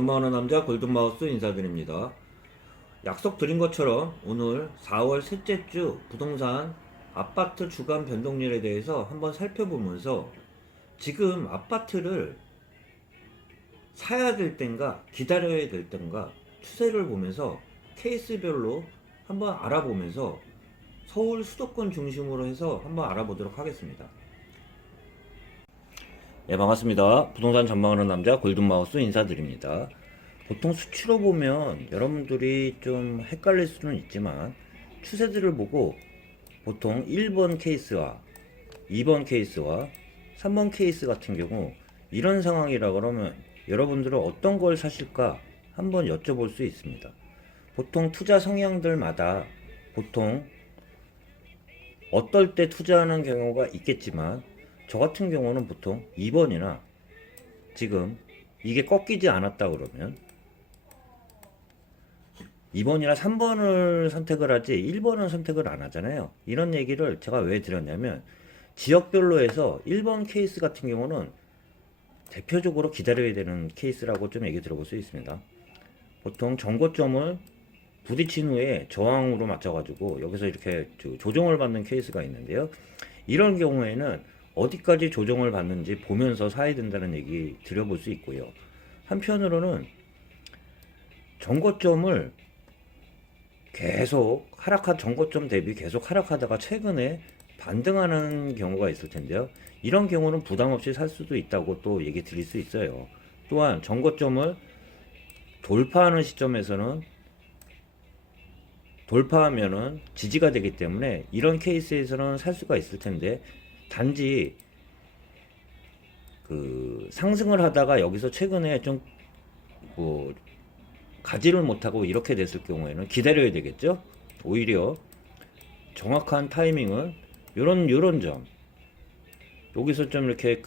전망하는 남자 골든마우스 인사드립니다. 약속드린 것처럼 오늘 4월 셋째 주 부동산 아파트 주간 변동률에 대해서 한번 살펴보면서 지금 아파트를 사야 될 땐가 기다려야 될 땐가 추세를 보면서 케이스별로 한번 알아보면서 서울 수도권 중심으로 해서 한번 알아보도록 하겠습니다. 네, 반갑습니다. 부동산 전망하는 남자 골든마우스 인사드립니다. 보통 수치로 보면 여러분들이 좀 헷갈릴 수는 있지만 추세들을 보고 보통 1번 케이스와 2번 케이스와 3번 케이스 같은 경우 이런 상황이라 그러면 여러분들은 어떤 걸 사실까 한번 여쭤볼 수 있습니다. 보통 투자 성향들마다 보통 어떨 때 투자하는 경우가 있겠지만 저 같은 경우는 보통 2번이나 지금 이게 꺾이지 않았다 그러면 2번이나 3번을 선택을 하지 1번은 선택을 안 하잖아요. 이런 얘기를 제가 왜 드렸냐면 지역별로 해서 1번 케이스 같은 경우는 대표적으로 기다려야 되는 케이스라고 좀 얘기 들어볼 수 있습니다. 보통 정고점을 부딪힌 후에 저항으로 맞춰가지고 여기서 이렇게 조정을 받는 케이스가 있는데요. 이런 경우에는 어디까지 조정을 받는지 보면서 사야 된다는 얘기 드려볼 수 있고요. 한편으로는 정고점을 계속 정고점 대비 계속 하락하다가 최근에 반등하는 경우가 있을 텐데요. 이런 경우는 부담 없이 살 수도 있다고 또 얘기 드릴 수 있어요. 또한 정고점을 돌파하는 시점에서는 돌파하면은 지지가 되기 때문에 이런 케이스에서는 살 수가 있을 텐데 단지 상승을 하다가 여기서 최근에 좀 가지를 못하고 이렇게 됐을 경우에는 기다려야 되겠죠. 오히려 정확한 타이밍은 요런 점 여기서 좀 이렇게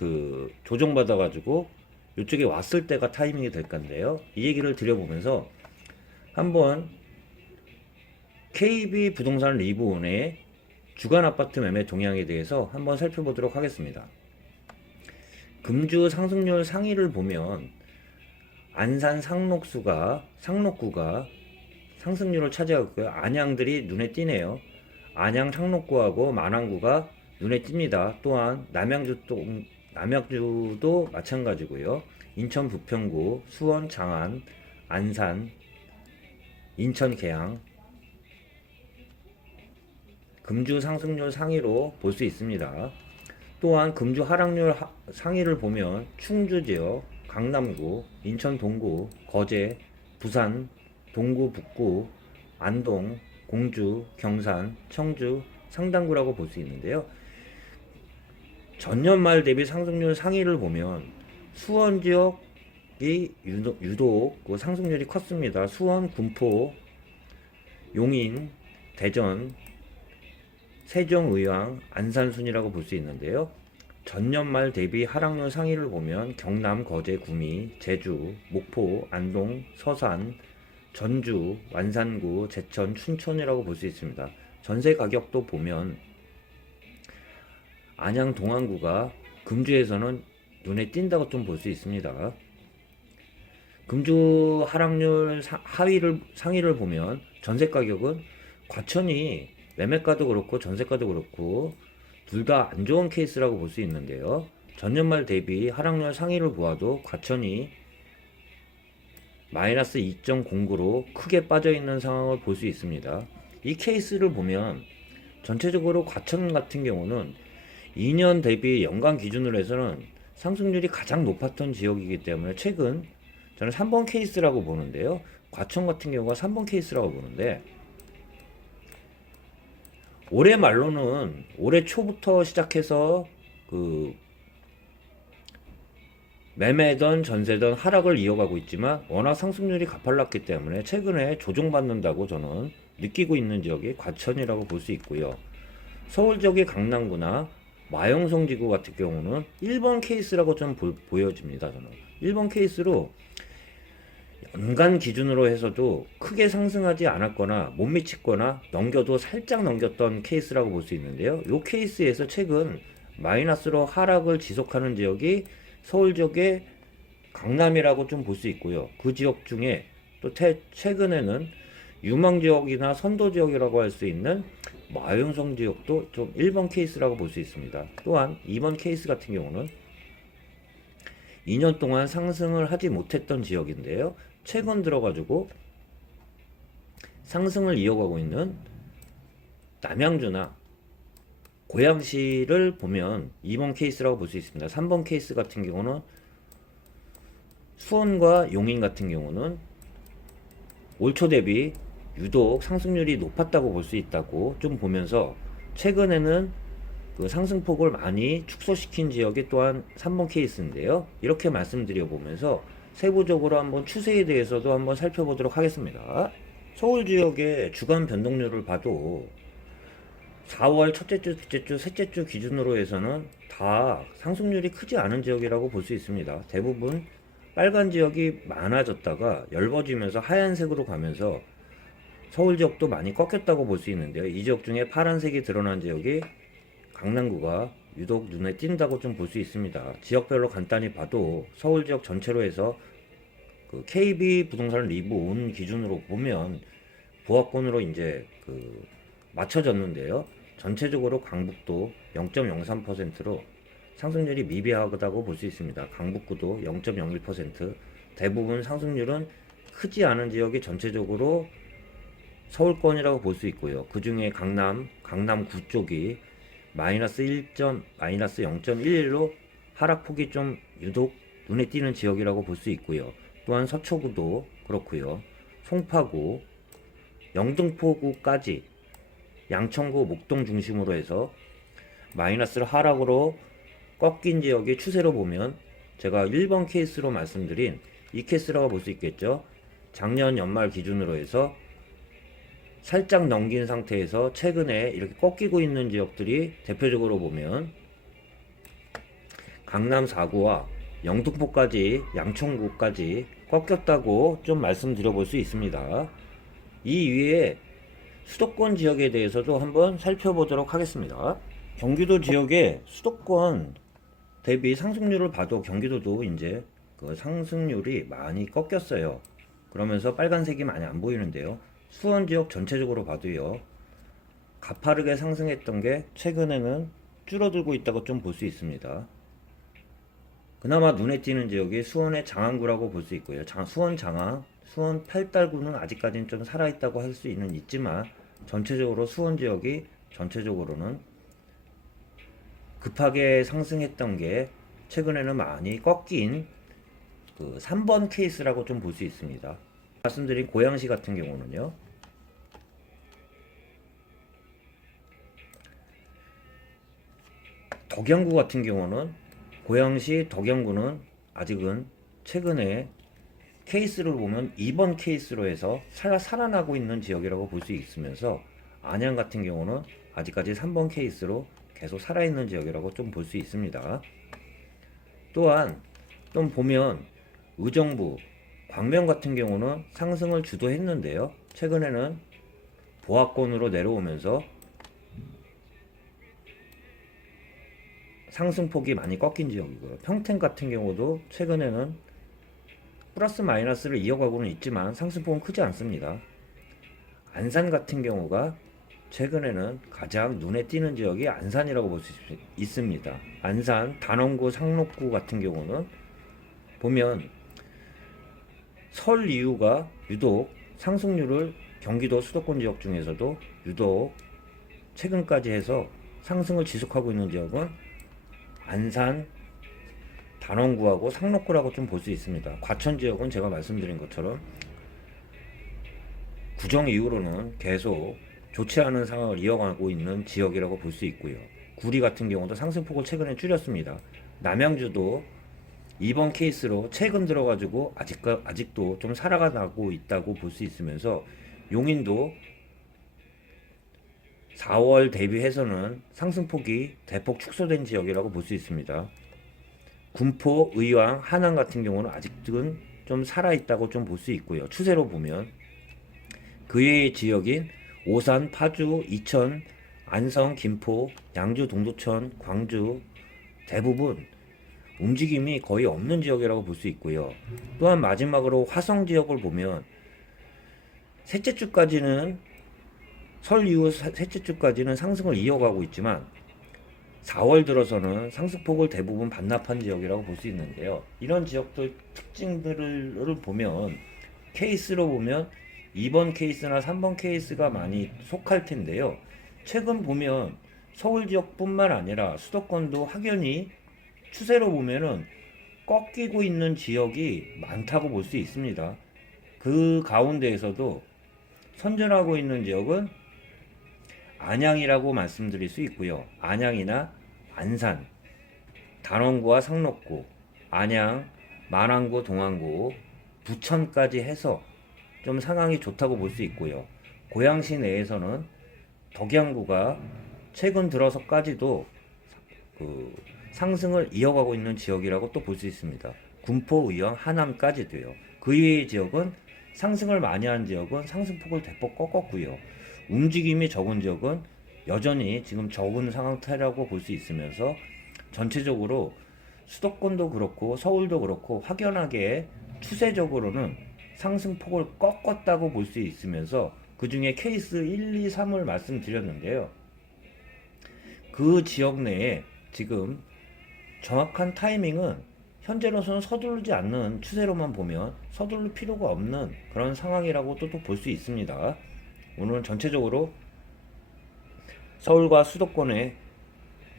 조정받아 가지고 이쪽에 왔을 때가 타이밍이 될 건데요. 이 얘기를 드려보면서 한번 KB 부동산 리브온의 주간 아파트 매매 동향에 대해서 한번 살펴보도록 하겠습니다. 금주 상승률 상위를 보면 안산 상록구가 상승률을 차지하고 있고요. 안양들이 눈에 띄네요. 안양 상록구하고 만안구가 눈에 띕니다. 또한 남양주도 마찬가지고요. 인천 부평구, 수원 장안, 안산, 인천 계양 금주 상승률 상위로 볼 수 있습니다. 또한 금주 하락률 상위를 보면 충주 지역, 강남구, 인천 동구, 거제, 부산, 동구 북구, 안동, 공주, 경산, 청주, 상당구라고 볼 수 있는데요. 전년 말 대비 상승률 상위를 보면 수원 지역이 유독 상승률이 컸습니다. 수원, 군포, 용인, 대전, 세종, 의왕, 안산 순이라고 볼 수 있는데요. 전년 말 대비 하락률 상위를 보면 경남, 거제, 구미, 제주, 목포, 안동, 서산, 전주, 완산구, 제천, 춘천이라고 볼 수 있습니다. 전세 가격도 보면 안양 동안구가 금주에서는 눈에 띈다고 좀 볼 수 있습니다. 금주 하락률 상위를 보면 전세 가격은 과천이 매매가도 그렇고 전세가도 그렇고 둘 다 안 좋은 케이스라고 볼 수 있는데요. 전년 말 대비 하락률 상위를 보아도 과천이 마이너스 2.09로 크게 빠져있는 상황을 볼 수 있습니다. 이 케이스를 보면 전체적으로 과천 같은 경우는 2년 대비 연간 기준으로 해서는 상승률이 가장 높았던 지역이기 때문에 최근 저는 3번 케이스라고 보는데요. 과천 같은 경우가 3번 케이스라고 보는데 올해 말로는 올해 초부터 시작해서 매매든 전세든 하락을 이어가고 있지만 워낙 상승률이 가팔랐기 때문에 최근에 조정받는다고 저는 느끼고 있는 지역이 과천이라고 볼 수 있고요. 서울 지역의 강남구나 마영성 지구 같은 경우는 1번 케이스라고 좀 보여집니다. 저는 1번 케이스로 연간 기준으로 해서도 크게 상승하지 않았거나 못 미쳤거나 넘겨도 살짝 넘겼던 케이스라고 볼 수 있는데요. 이 케이스에서 최근 마이너스로 하락을 지속하는 지역이 서울 지역의 강남이라고 좀 볼 수 있고요. 그 지역 중에 또 최근에는 유망 지역이나 선도 지역이라고 할 수 있는 마용성 지역도 좀 1번 케이스라고 볼 수 있습니다. 또한 2번 케이스 같은 경우는 2년 동안 상승을 하지 못했던 지역인데요. 최근 들어가지고 상승을 이어가고 있는 남양주나 고양시를 보면 2번 케이스라고 볼 수 있습니다. 3번 케이스 같은 경우는 수원과 용인 같은 경우는 올 초 대비 유독 상승률이 높았다고 볼 수 있다고 좀 보면서 최근에는 그 상승폭을 많이 축소시킨 지역이 또한 3번 케이스인데요. 이렇게 말씀드려 보면서 세부적으로 한번 추세에 대해서도 한번 살펴보도록 하겠습니다. 서울 지역의 주간 변동률을 봐도 4월 첫째 주, 둘째 주, 셋째 주 기준으로 해서는 다 상승률이 크지 않은 지역이라고 볼 수 있습니다. 대부분 빨간 지역이 많아졌다가 엷어지면서 하얀색으로 가면서 서울 지역도 많이 꺾였다고 볼 수 있는데요. 이 지역 중에 파란색이 드러난 지역이 강남구가 유독 눈에 띈다고 좀 볼 수 있습니다. 지역별로 간단히 봐도 서울 지역 전체로 해서 그 KB 부동산 리브 온 기준으로 보면 부하권으로 이제 그 맞춰졌는데요. 전체적으로 강북도 0.03%로 상승률이 미비하다고 볼 수 있습니다. 강북구도 0.01%, 대부분 상승률은 크지 않은 지역이 전체적으로 서울권이라고 볼 수 있고요. 그 중에 강남구 쪽이 마이너스 0.11로 하락폭이 좀 유독 눈에 띄는 지역이라고 볼 수 있고요. 또한 서초구도 그렇고요. 송파구, 영등포구까지 양천구, 목동 중심으로 해서 마이너스를 하락으로 꺾인 지역의 추세로 보면 제가 1번 케이스로 말씀드린 이 케이스라고 볼 수 있겠죠. 작년 연말 기준으로 해서 살짝 넘긴 상태에서 최근에 이렇게 꺾이고 있는 지역들이 대표적으로 보면 강남 4구와 영등포까지, 양천구까지 꺾였다고 좀 말씀드려 볼 수 있습니다. 이 위에 수도권 지역에 대해서도 한번 살펴보도록 하겠습니다. 경기도 지역의 수도권 대비 상승률을 봐도 경기도도 이제 그 상승률이 많이 꺾였어요. 그러면서 빨간색이 많이 안 보이는데요. 수원 지역 전체적으로 봐도요. 가파르게 상승했던 게 최근에는 줄어들고 있다고 좀 볼 수 있습니다. 그나마 눈에 띄는 지역이 수원의 장안구라고 볼 수 있고요. 수원 장안, 수원 팔달구는 아직까지는 좀 살아있다고 할 수 있지만 전체적으로 수원 지역이 전체적으로는 급하게 상승했던 게 최근에는 많이 꺾인 그 3번 케이스라고 좀 볼 수 있습니다. 말씀드린 고양시 같은 경우는요. 덕양구 같은 경우는 고양시 덕양구는 아직은 최근에 케이스를 보면 2번 케이스로 해서 살아나고 있는 지역이라고 볼 수 있으면서 안양 같은 경우는 아직까지 3번 케이스로 계속 살아있는 지역이라고 좀 볼 수 있습니다. 또한 좀 보면 의정부, 광명 같은 경우는 상승을 주도했는데요. 최근에는 보합권으로 내려오면서 상승폭이 많이 꺾인 지역이고요. 평택 같은 경우도 최근에는 플러스 마이너스를 이어가고는 있지만 상승폭은 크지 않습니다. 안산 같은 경우가 최근에는 가장 눈에 띄는 지역이 안산이라고 볼 수 있습니다. 안산, 단원구, 상록구 같은 경우는 보면 설 이후가 유독 상승률을 경기도 수도권 지역 중에서도 유독 최근까지 해서 상승을 지속하고 있는 지역은 안산, 단원구하고 상록구라고 좀 볼 수 있습니다. 과천 지역은 제가 말씀드린 것처럼 구정 이후로는 계속 좋지 않은 상황을 이어가고 있는 지역이라고 볼 수 있고요. 구리 같은 경우도 상승폭을 최근에 줄였습니다. 남양주도 이번 케이스로 최근 들어가지고 아직도 좀 살아가고 있다고 볼 수 있으면서 용인도 4월 대비해서는 상승폭이 대폭 축소된 지역이라고 볼 수 있습니다. 군포, 의왕, 하남 같은 경우는 아직은 좀 살아있다고 좀 볼 수 있고요. 추세로 보면 그 외의 지역인 오산, 파주, 이천, 안성, 김포, 양주, 동두천, 광주 대부분 움직임이 거의 없는 지역이라고 볼 수 있고요. 또한 마지막으로 화성 지역을 보면 셋째 주까지는 설 이후 셋째 주까지는 상승을 이어가고 있지만 4월 들어서는 상승폭을 대부분 반납한 지역이라고 볼 수 있는데요. 이런 지역들 특징들을 보면 케이스로 보면 2번 케이스나 3번 케이스가 많이 속할 텐데요. 최근 보면 서울 지역뿐만 아니라 수도권도 확연히 추세로 보면은 꺾이고 있는 지역이 많다고 볼 수 있습니다. 그 가운데에서도 선전하고 있는 지역은 안양이라고 말씀드릴 수 있고요. 안양이나 안산, 단원구와 상록구, 안양, 만안구, 동안구, 부천까지 해서 좀 상황이 좋다고 볼 수 있고요. 고양시 내에서는 덕양구가 최근 들어서까지도 그 상승을 이어가고 있는 지역이라고 또 볼 수 있습니다. 군포, 의왕, 하남까지도요. 그 이외의 지역은 상승을 많이 한 지역은 상승폭을 대폭 꺾었고요. 움직임이 적은 지역은 여전히 지금 적은 상태라고 볼 수 있으면서 전체적으로 수도권도 그렇고 서울도 그렇고 확연하게 추세적으로는 상승폭을 꺾었다고 볼 수 있으면서 그 중에 케이스 1, 2, 3을 말씀드렸는데요. 그 지역 내에 지금 정확한 타이밍은 현재로서는 서두르지 않는 추세로만 보면 서두를 필요가 없는 그런 상황이라고 또 볼 수 있습니다. 오늘은 전체적으로 서울과 수도권의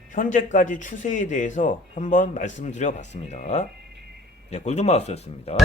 현재까지 추세에 대해서 한번 말씀드려 봤습니다. 네, 골든마우스였습니다.